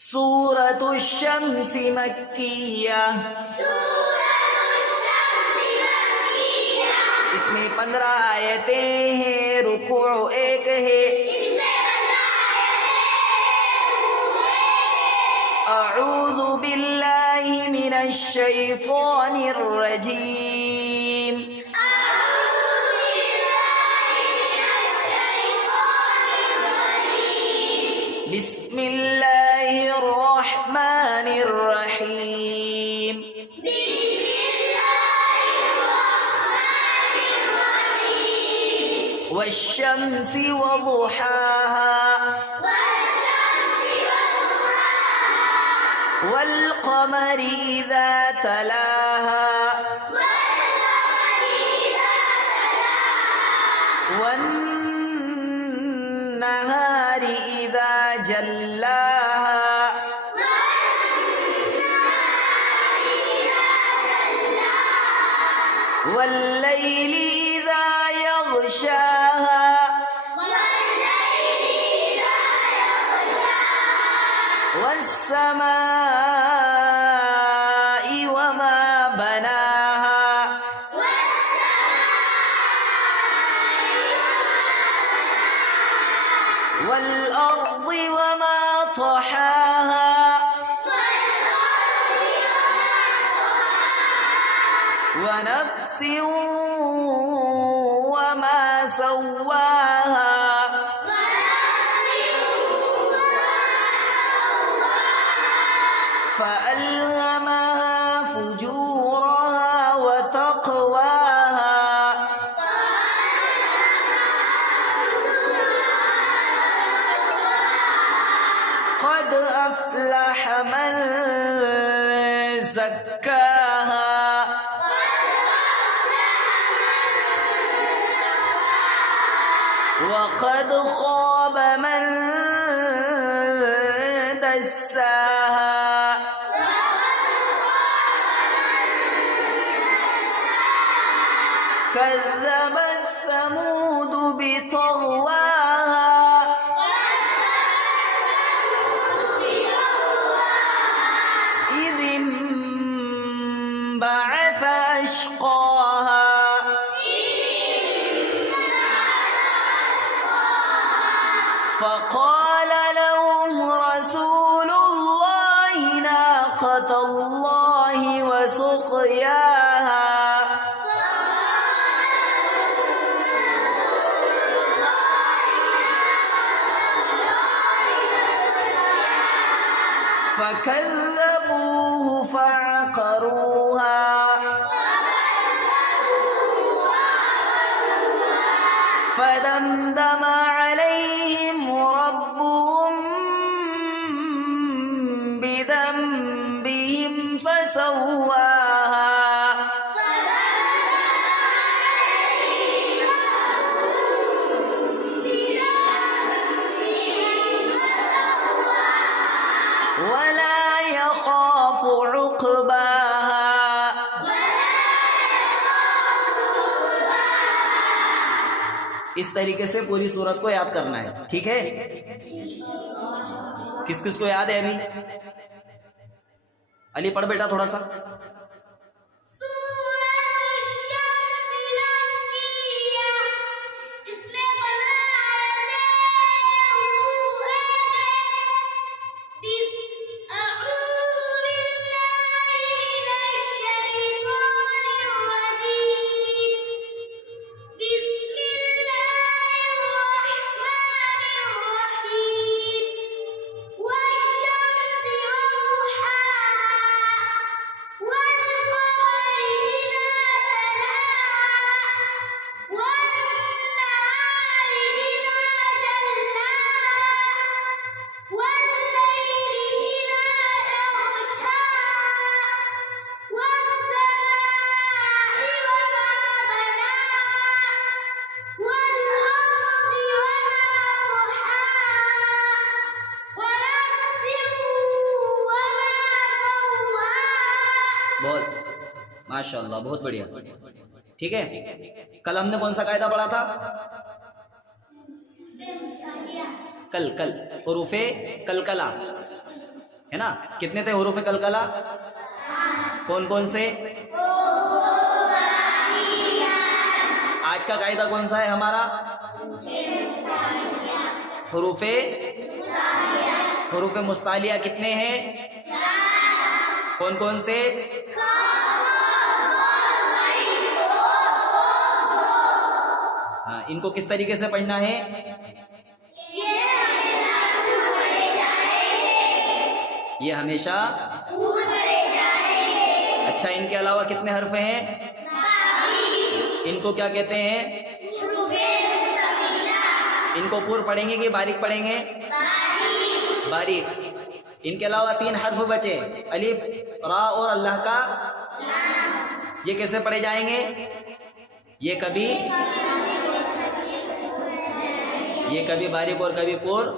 सूरतु शम्स मक्किया, इसमें 15 आयतें हैं, रुकू एक है। अऊज़ु बिल्लाहि मिनश शैतानिर रजीम, बिस्मिल्लाहिर रहमानिर रहीम, वश्शम्सि वदुहाहा, वल्क़मरि इज़ा तलाहा, वन्नहारि इज़ा जल्लाहा, वल्लैलि इज़ा यग़शाहा, वस्समाइ वमा बनाहा, والأرض وما طحاها، ونفس وما سواها، فألهمها فجورها وتقواها، قد أفلح من زكاها، وقد خاب من دساها، كذبت ثمود بطغواها، إذ انبعث أشقاها، فقال لهم رسول الله ناقة الله وسقياها، فكذبوه فعقروها، فدمدم عليهم ربهم بذنبهم فسواها، ولا يخاف عقباها. इस तरीके से पूरी सूरत को याद करना है, ठीक है? किस किस को याद है अभी? अली पढ़ बेटा थोड़ा सा। बॉस माशाल्लाह, बहुत बढ़िया, ठीक है। कल हमने कौन सा कायदा पढ़ा था? कल हुरूफे कलकला, है ना। कितने थे हुरूफ कलकला? कौन कौन से? आज का कायदा कौन सा है हमारा? हुरूफ मुस्तालिया कितने हैं? कौन कौन से? हाँ, इनको किस तरीके से पढ़ना है? ये हमेशा। अच्छा, इनके अलावा कितने हर्फ हैं? इनको क्या कहते हैं? इनको पूर्ण पढ़ेंगे कि बारीक पढ़ेंगे? बारीक। इनके अलावा 3 हर्फ बचे, अलिफ, रा और अल्लाह का। ये कैसे पढ़े जाएंगे? ये कभी बारीक और कभी पूर्ण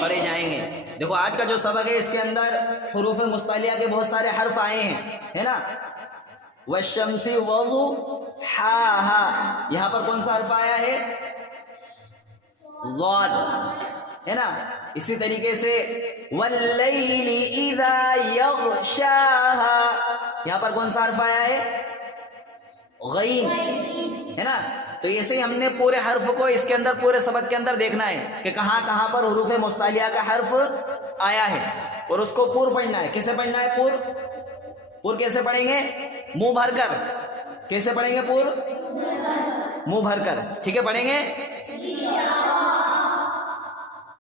पढ़े जाएंगे। देखो आज का जो सबक है इसके अंदर हुरूफ मुस्तालिया के बहुत सारे हर्फ आए हैं, है ना। वशम्सी वज़ु हा, यहां पर कौन सा हर्फ आया है? ज़ाद, है ना। इसी तरीके से वल्लैली इज़ा यग़शाहा, यहां पर कौन सा हर्फ आया है? गईन, है ना। तो ऐसे ही हमने पूरे हर्फ को इसके अंदर पूरे सबक के अंदर देखना है कि कहां कहां पर हुरूफ मुस्तालिया का हर्फ आया है और उसको पूर्व पढ़ना है। कैसे पढ़ना है पूर्व कैसे पढ़ेंगे? मुंह भरकर। कैसे पढ़ेंगे पूर्व? मुंह भरकर। ठीक है, पढ़ेंगे।